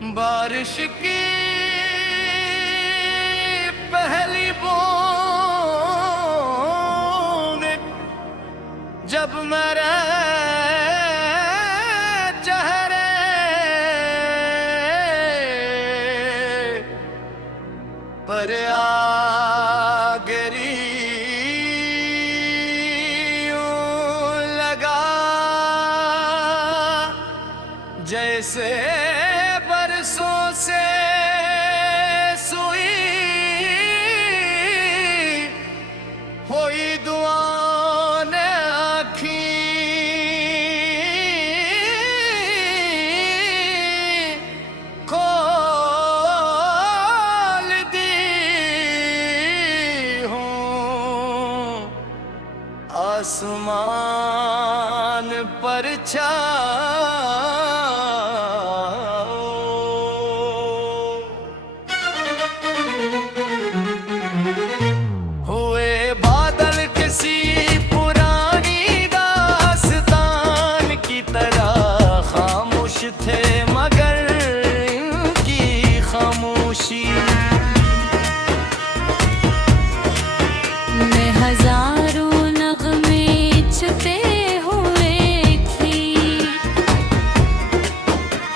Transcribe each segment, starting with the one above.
बारिश की पहली बूंद जब मेरे चेहरे पर आ गिरी, यूं लगा जैसे बरसों से सुई हुई दुआ ने आँखें खोल दी हूँ। आसमान पर हुए बादल किसी पुरानी दास्तान की तरह खामोश थे, मगर इनकी खामोशी मैं हजारों नगमे छुपे हुए थी।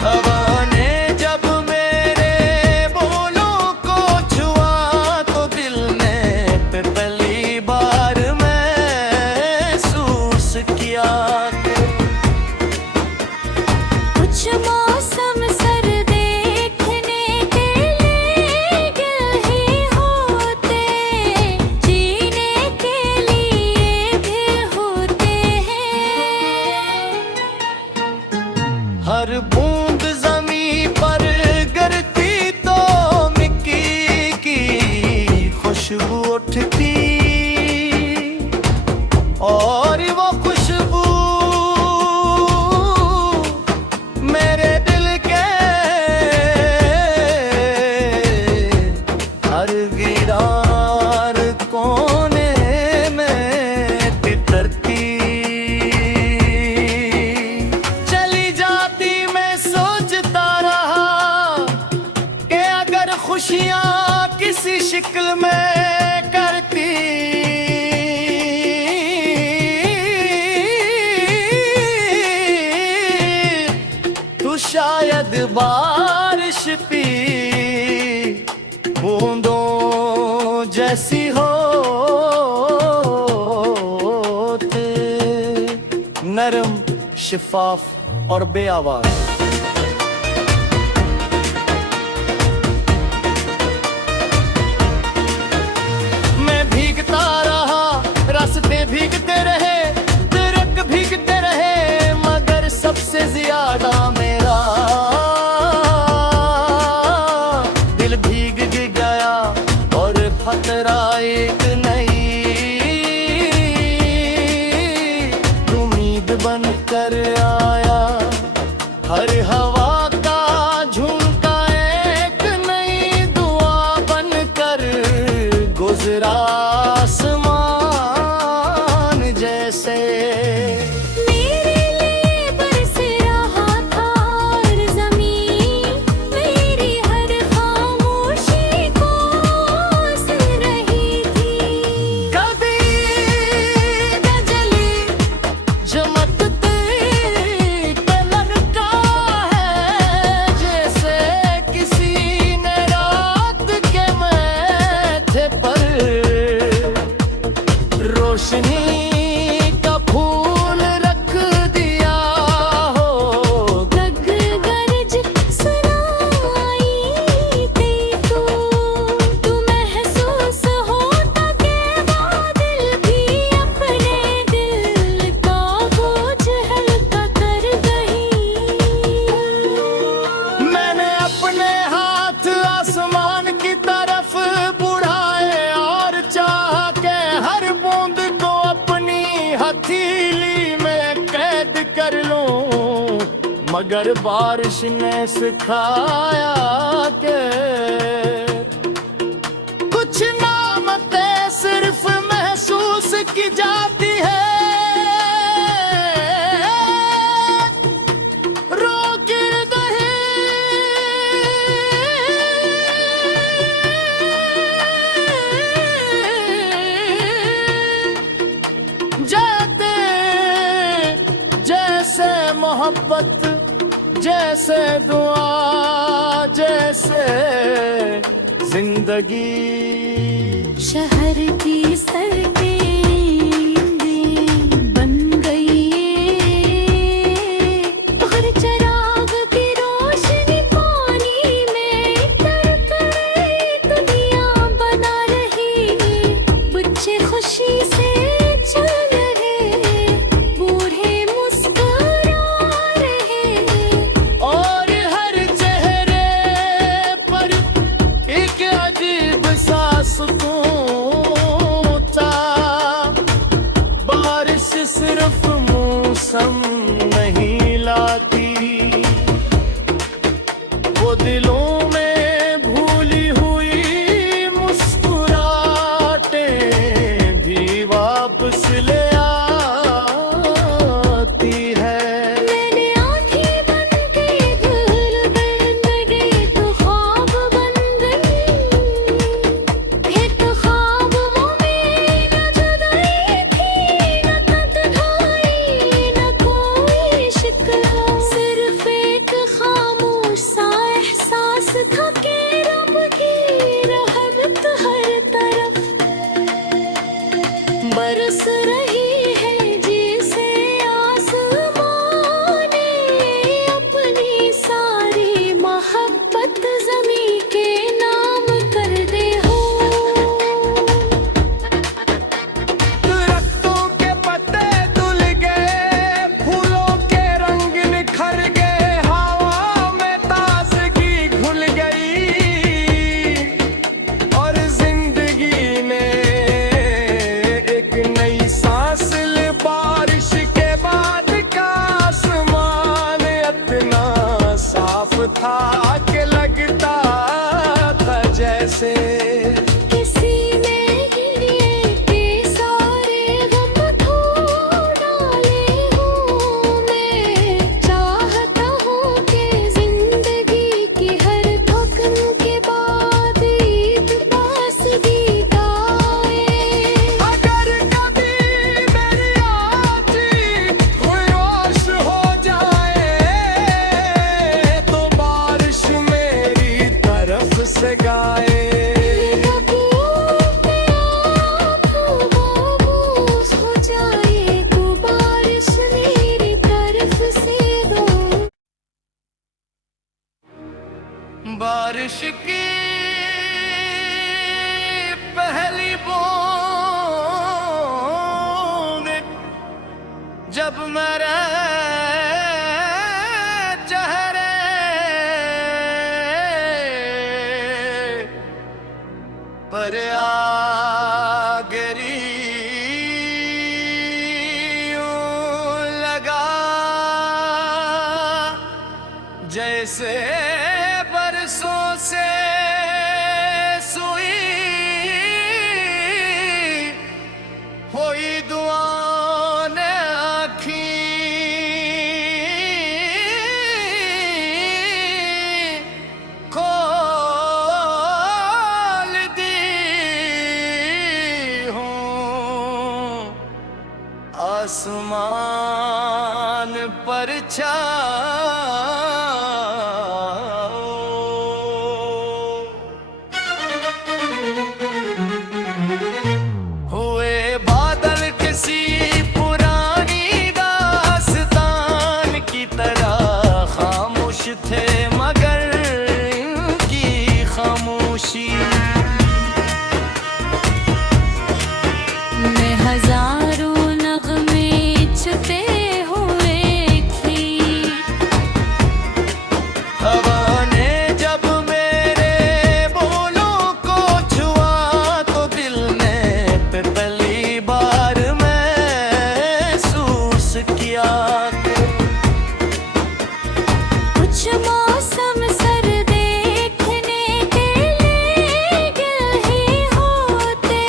हवा ने जब मेरे बोलों को छुआ तो दिल ने पहली बार महसूस किया। कुछ मौसम सर देखने के लिए ही होते, जीने के लिए भी होते हैं। हर बूंद जमीन पर गिरती तो मिट्टी की खुशबू उठती, और वो खुशबू मेरे दिल के हर वीरान कोने में तितरती। चली जाती मैं सोचता रहा कि अगर खुशियां किसी शिक्ल में करती तो शायद बारिश भी बूंदों जैसी होते, नरम, शिफाफ और बेआवाज। मैं भीगता रहा, रास्ते भीगते रहे, दरख्त भीगते रहे, मगर सबसे ज्यादा मेरा दिल भीग गया। और खतरा एक नई उम्मीद बनकर आया, हर हवा का झुमका एक नई दुआ बनकर गुजरा आसमान जैसे। मेरे लिए बरस रहा था हर ज़मीं, मेरी हर खामोशी को सुन रही थी। कभी गजली चमकती पे लगता है जैसे किसी ने रात के माथे पर रोशनी का फूल रख दिया हो। गग गरज सुनाई थी तू महसूस होता कि वो दिल भी अपने दिल का बोझ हल्का कर गई। मैंने अपने हाथ आसमान की तरफ बढ़ाए और चाह के हर बूंद को अपनी हथेली में कैद कर लूं, मगर बारिश ने सिखाया कि कुछ नामतें सिर्फ महसूस की जाती है। मोहब्बत जैसे दुआ जैसे जिंदगी। शहर की सड़कें बन गई और चिराग की रोशनी पानी में तड़प रही दुनिया बना रही। बच्चे खुशी से चल रहे, बूढ़े मुस्कुरा रहे और हर चेहरे पर एक अजीब सा सुकून था। बारिश सिर्फ मौसम नहीं लाती, वो दिलों में भूली हुई मुस्कुराहटें भी वापस ले आती है। मैंने आँखें बंद की, दिल बन गए तो ख्वाब बन गई। एक ख्वाब वो में न जुदाई थी, न तन्हाई, न कोई शिकवा। सिर्फ एक खामोश सा एहसास था कि रब की रहमत हर तरफ बरस रही है। जिसे आसमां ने अपनी सारी मोहब्बत ज़मीं के नाम कर दे हो। दरख्तों के पत्ते धुल गए, फूलों के रंग निखर गए, हवा में ताजगी घुल गई और जिंदगी ने एक नई सांस ली। बारिश के बाद का आसमान इतना साफ था कि लगता था जैसे किसी ने गिरिए के सारे गम धो डाले हों। मैं चाहता हूँ कि जिंदगी की हर थकन के बाद ईद पास गीत आए। अगर कभी मेरी आज कोई होश हो जाए तो बारिश मेरी तरफ से गाए। बाबूस हो जाए तो बारिश मेरी तरफ से दो। बारिश की पहली बूंद जब मेरे चेहरे पर आ गिरी, यूं लगा जैसे बरसों से सुई हुई दुआ ने आँखें खोल दी हूँ। आसमान पर हुए बादल किसी पुरानी दास्तान की तरह खामोश थे मगर इनकी खामोशी मैं हजारों नगमे छुपे हुए थी। हवा ने जब मेरे बोलों को छुआ तो दिल ने पहली बार महसूस किया। कुछ मौसम सर देखने के लिए ही होते,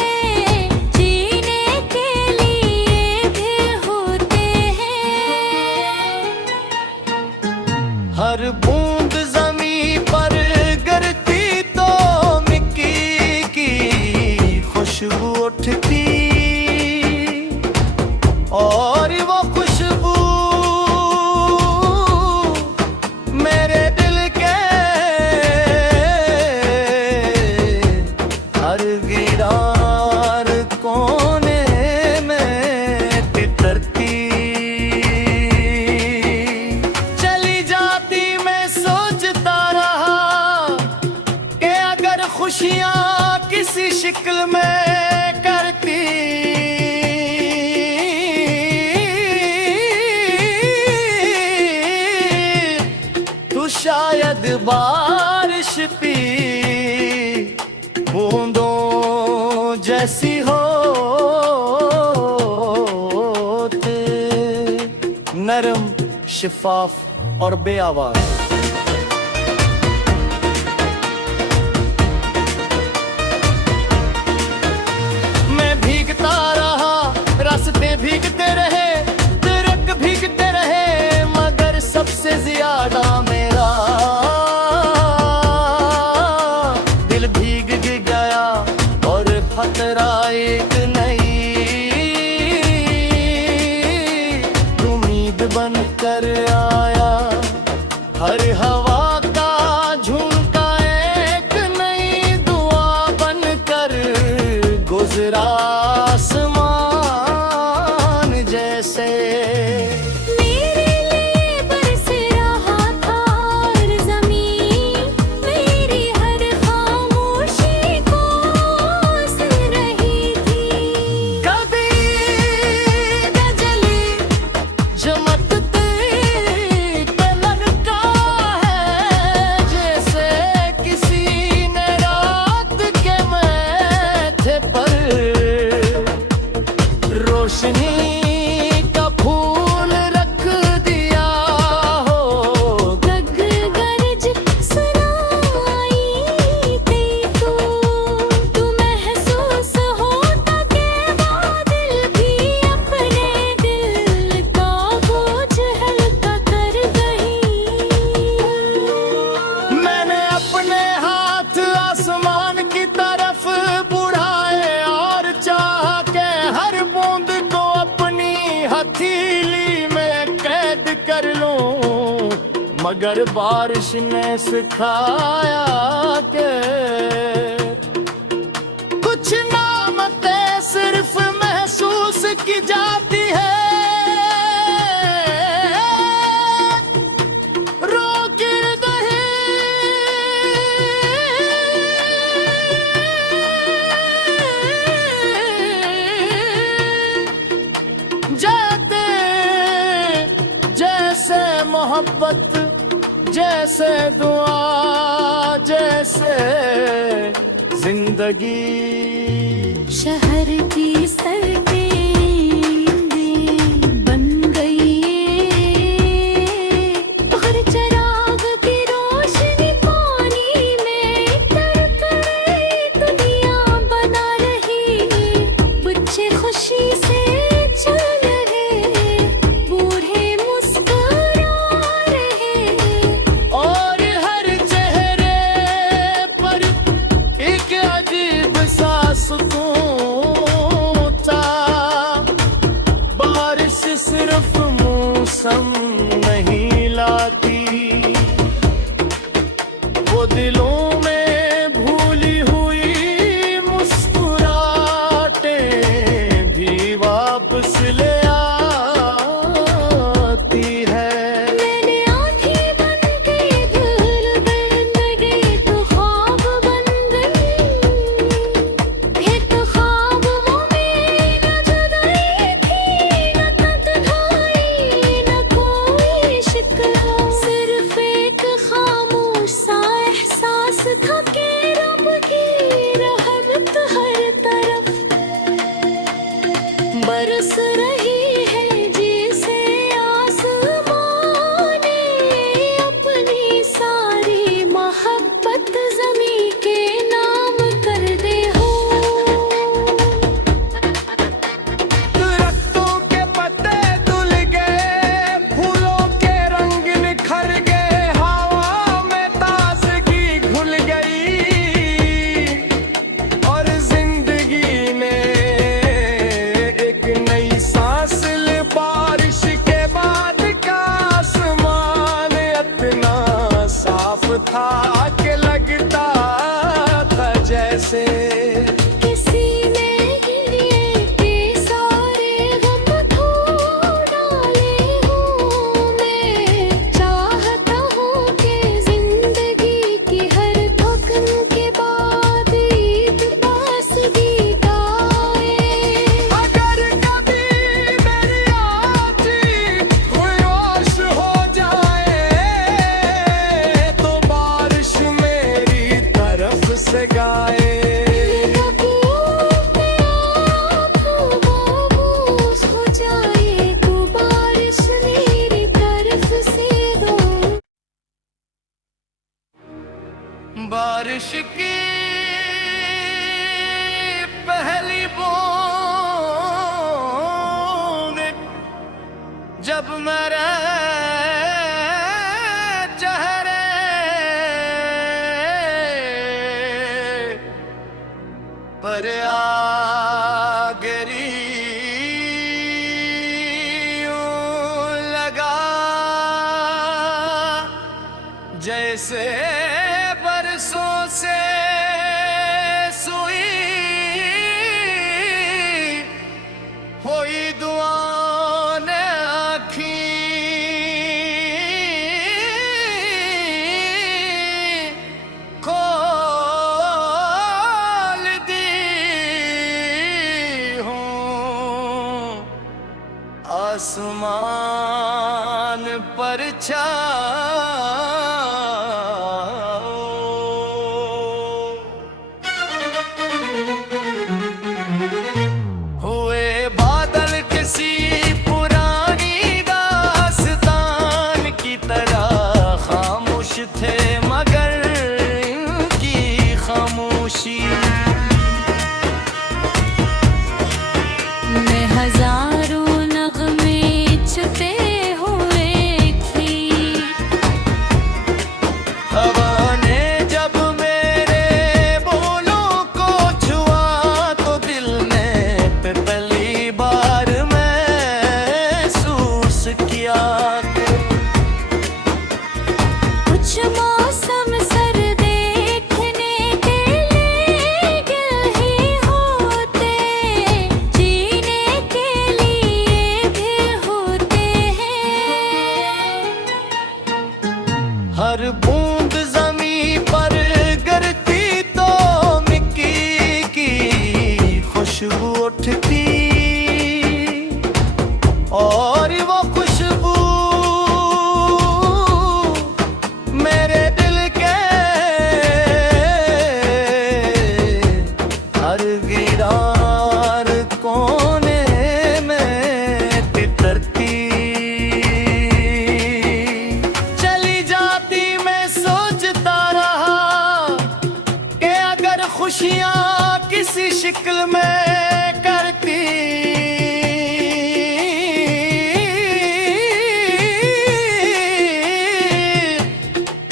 जीने के लिए भी होते हैं। हर बूंद जमीन पर गिरती तो मिट्टी की खुशबू उठती और वो खुशबू सर्द बारिश पी बूंदों जैसी होते, नरम शिफाफ और बेआवाज। मैं भीगता रहा, रास्ते भीगते रहे, ट्रक भीगते रहे, मगर सबसे ज्यादा मेरा दिल भीग गया। और खतरा एक नई उम्मीद बनकर आया, हर हवा का झुमका एक नई दुआ बनकर गुजरा आसमान जैसे। मेरे लिए बरस रहा था हर ज़मीं, मेरी हर खामोशी को सुन रही थी। कभी गजली चमकते पे लगता है, जैसे किसी ने रात के माथे पर रोशनी का फूल रख दिया हो। गग गरज सुनाई थी तू महसूस होता के बादल भी अपने दिल का बोझ हल्का कर गई। मैंने अपने हाथ आसमान की तरफ बढ़ाए और चाह के हर बूंद को अपनी हथेली में कैद कर लूं, मगर बारिश ने सिखाया कि कुछ नामतें सिर्फ महसूस की जाती है, रोक नहीं जाते। जैसे मोहब्बत, जैसे दुआ, जैसे जिंदगी। शहर की सड़कें बन गई, और चिराग की रोशनी पानी में तड़प रही, दुनिया बना रही। बच्चे खुशी से चल रहे, बूढ़े मुस्कुरा रहे, और हर चेहरे पर एक अजीब सा सुकून था। बारिश सिर्फ मौसम नहीं लाती, वो दिलों में भूली हुई मुस्कुराहटें भी वापस ले आती है। मैंने आँखें बंद की, दिल बन गए तो ख्वाब बन गई। एक ख्वाब वो मेरी न जुदाई थी, न तन्हाई, न कोई शिकवा, सिर्फ एक खामोश सा एहसास था कि रब की रहमत हर तरफ बरस रही है, जिसे आसमां ने अपनी सारी मोहब्बत ज़मीं के नाम कर दे हो। दरख्तों के पत्ते धुल गए, फूलों के रंग निखर गए, हवा में ताजगी घुल गई, और जिंदगी ने एक नई सांस ली। बारिश के बाद का आसमान इतना साफ था कि लगता था जैसे किसी ने गिरिए के सारे गम धो डाले हों। मैं चाहता हूँ कि जिंदगी की हर थकन के बाद ईद पास गीत आए। अगर कभी मेरी आँची कोई होश हो जाए, तो बारिश की पहली बूंद जब मेरे चेहरे पर आ गिरी, यूं लगा जैसे बरसों से सुई हुई दुआ ने आँखें खोल दी हूँ, आसमान पर हुए बादल किसी पुरानी दास्तान की तरह खामोश थे मगर इनकी खामोशी मैं हजारों नगमे छुपे हुए थी। हवा ने जब मेरे बोलों को छुआ तो दिल ने पहली बार महसूस किया। कुछ मौसम सर देखने के लिए ही होते, जीने के लिए भी होते हैं। हर बूंद जमीन पर गिरती तो मिट्टी की खुशबू उठती और वो खुशबू मेरे दिल के हर वीरान कोने में तितरती चली जाती। मैं सोचता रहा कि अगर खुशियां किसी शिक्ल में करती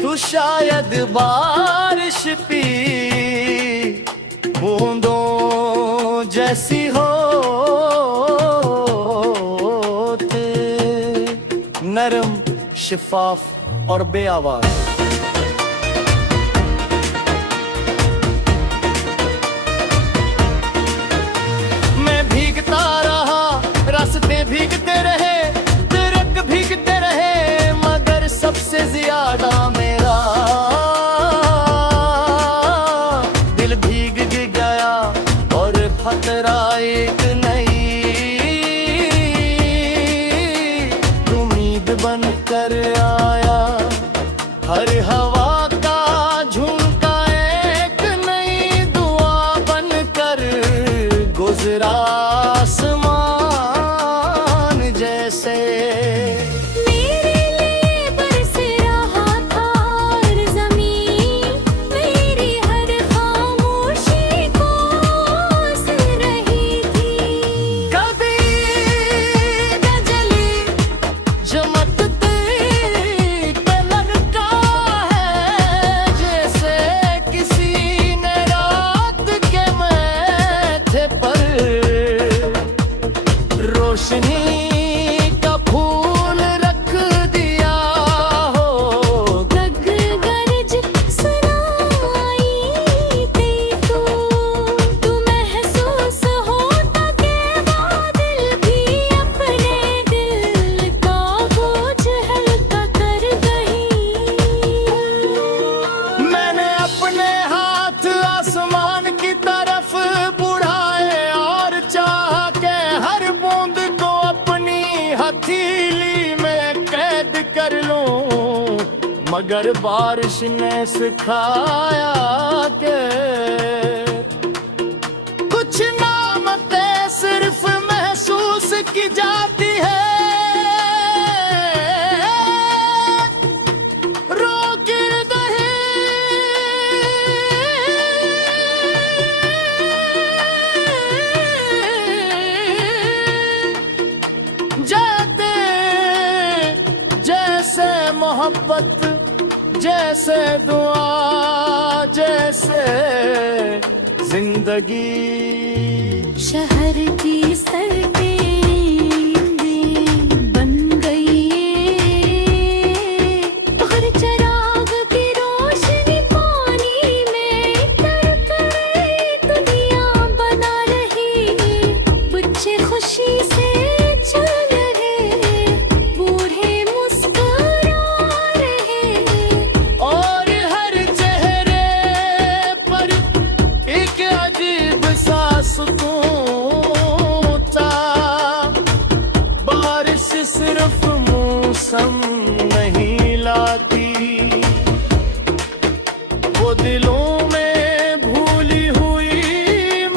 तो शायद बारिश भी बूंदों जैसी होते, नरम, शिफाफ और बेआवाज। मैं भीगता रहा, रास्ते भीगते रहे, दरख्त भीगते रहे, मगर सबसे ज्यादा मेरा दिल भीग गया और खतरा एक नई उम्मीद बनकर आया। हर हवा का झुमका एक नई दुआ बनकर गुजरा आसमान जैसे। मेरे लिए बरस रहा था हर ज़मीन, मेरी हर खामोशी को सुन रही थी। कभी न जली चमकती पे लगता है जैसे किसी ने रात के माथे पर रोशनी का फूल रख दिया हो। गग गरज सुनाई थी तू महसूस होता कि वो दिल भी अपने दिल का बोझ हल्का कर गई। मैंने अपने हाथ आसमान की तरफ बढ़ाए और चाह के हर बूंद को अपनी हथेली में कैद कर लूं, मगर बारिश ने सिखाया कि कुछ नामतें सिर्फ महसूस की जाती है। रोक नहीं मोहब्बत जैसे दुआ जैसे जिंदगी। शहर की सड़कें बन गई हर चिराग की रोशनी पानी में तड़प रही दुनिया बना रही। बच्चे खुशी से चल रहे बूढ़े मुस्कुरा रहे और हर चेहरे पर एक अजीब सा सुकून था। बारिश सिर्फ मौसम नहीं लाती, वो दिलों में भूली हुई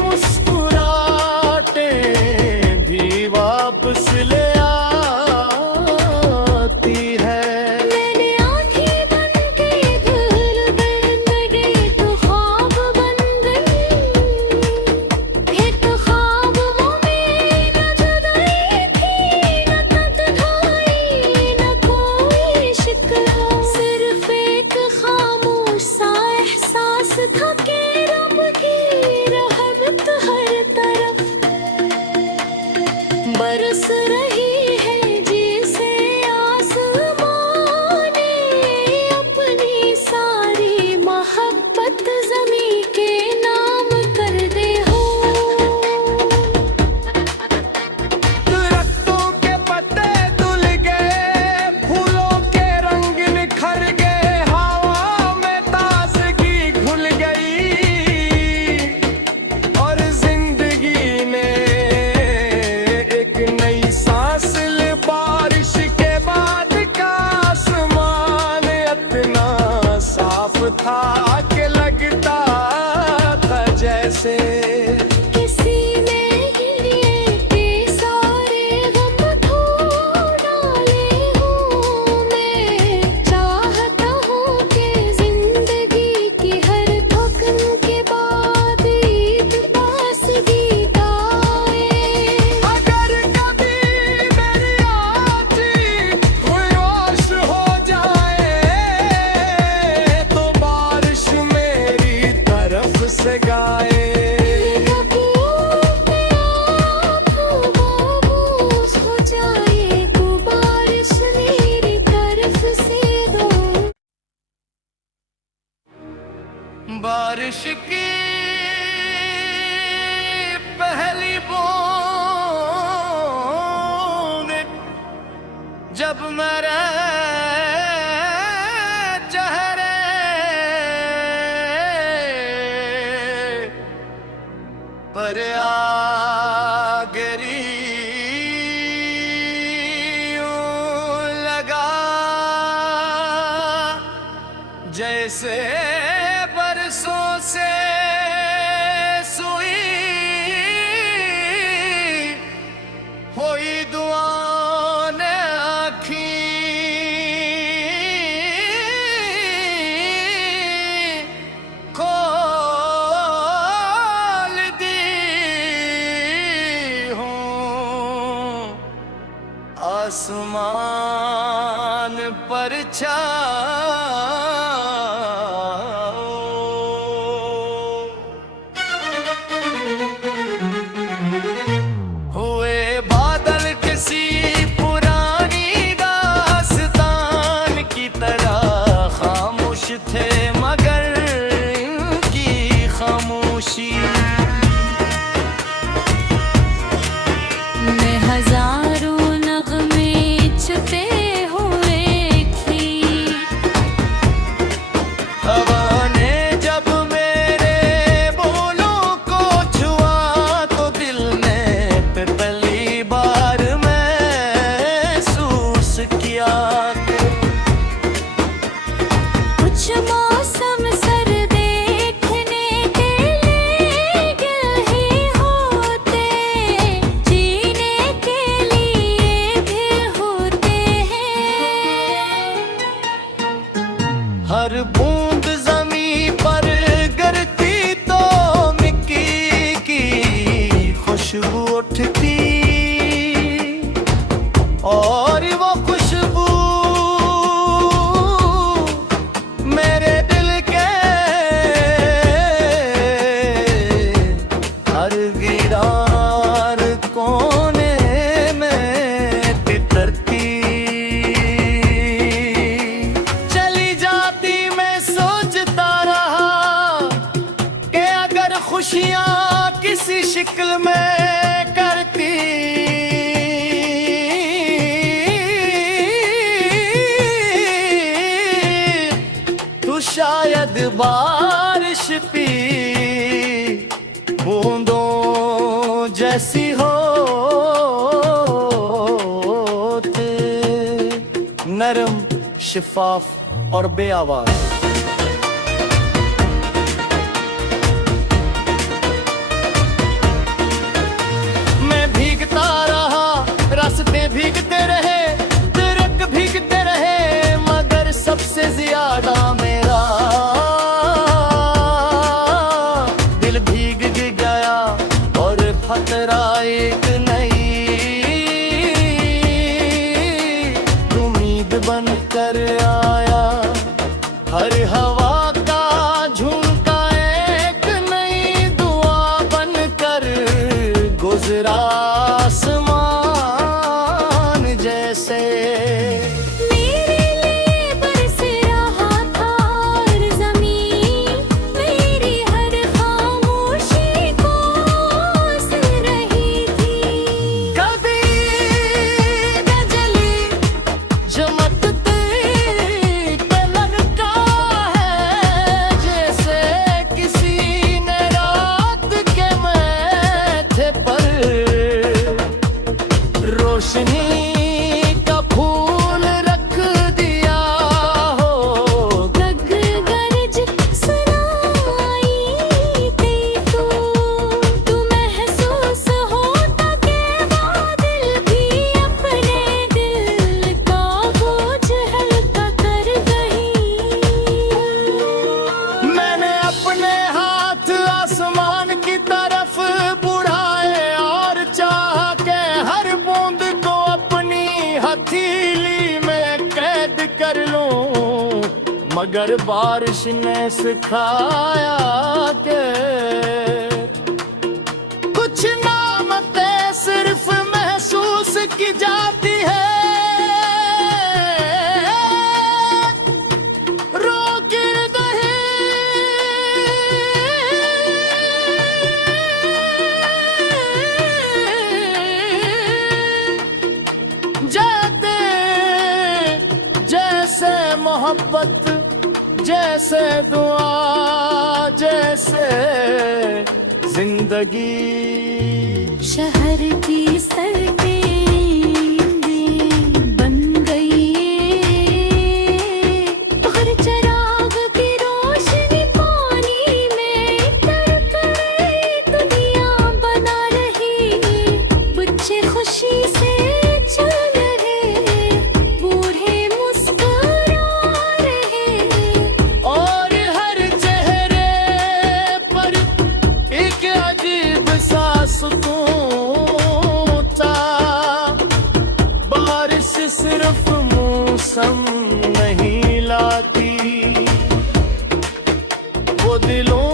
मुस्कुराहटें भी वापस ले आती है। मैंने आँखें बंद की दिल बन गए तो ख्वाब बन गई। एक ख्वाब वो में न जुदाई थी न तन्हाई न कोई शिकवा। सिर्फ एक खामोश सा एहसास था कि रब की रहमत हर तरफ बरस रही है जिसे आसमां ने अपनी सारी मोहब्बत ज़मीं के नाम कर दे हो। दरख्तों के पत्ते धुल गए, फूलों के रंग निखर गए, हवा में ताजगी घुल गई और जिंदगी ने एक नई सांस ली। बारिश के बाद का आसमान इतना साफ था कि लगता था जैसे किसी ने गिलिए के सारे गम धो डाले हों। मैं चाहता हूँ कि जिंदगी की हर थकन के बाद ईद पास गीत आए। अगर कभी मेरी आज कोई होश हो जाए तो बारिश मेरी तरफ से गाए। कभी अपने आप मायूस हो जाए तो बारिश मेरी तरफ से दो। बारिश की पहली बूंद जब मेरे चेहरे पर आ गिरी, यूं लगा जैसे बरसों से सुई हुई दुआ ने आँखें खोल दी हूँ। आसमान पर हुए बादल किसी पुरानी दास्तान की तरह खामोश थे मगर इनकी खामोशी मैं हजारों नगमे छुपे हुए थी। हवा ने जब मेरे बोलों को छुआ तो दिल ने पहली बार महसूस किया। कुछ मौसम सर देखने के लिए ही होते, जीने के लिए भी होते हैं। हर बूंद जमीन पर गिरती तो मिट्टी की खुशबू उठती और वो खुशबू करती तू शायद बारिश की बूंदों जैसी होते, नरम, शिफाफ और बेआवाज। मैं भीगता रहा, रास्ते भीगते रहे, तिरक भीगते रहे, मगर सबसे ज्यादा मेरा दिल भीग गया। और खतरा एक नई उम्मीद बनकर आया, हर हवा का झुमका एक नई दुआ बनकर गुजरा आसमान जैसे। मेरे लिए बरस रहा था हर ज़मीं, मेरी हर खामोशी को सुन रही थी। कभी बिजली चमकती पे लगता है, जैसे किसी ने रात के माथे पर रोशनी का फूल रख दिया हो। गग गरज सुनाई थी तू महसूस होता कि बादल भी अपने दिल का बोझ हल्का कर गई। मैंने अपने हाथ आसमान की तरफ बढ़ाए और चाह के हर बूंद को अपनी हथेली में कैद कर लूं, मगर बारिश ने सिखाया कि कुछ नामतें सिर्फ महसूस की जाती है। रोके नहीं जाते, जैसे मोहब्बत, जैसे दुआ, जैसे जिंदगी। शहर की सड़कें बन गई, हर चिराग की रोशनी पानी में तड़प रही, दुनिया बना रही। बच्चे खुशी से चल रहे, बूढ़े मुस्कुरा रहे। और हर चेहरे पर एक अजीब सा सुकून था। बारिश सिर्फ मौसम नहीं लाती, वो दिलों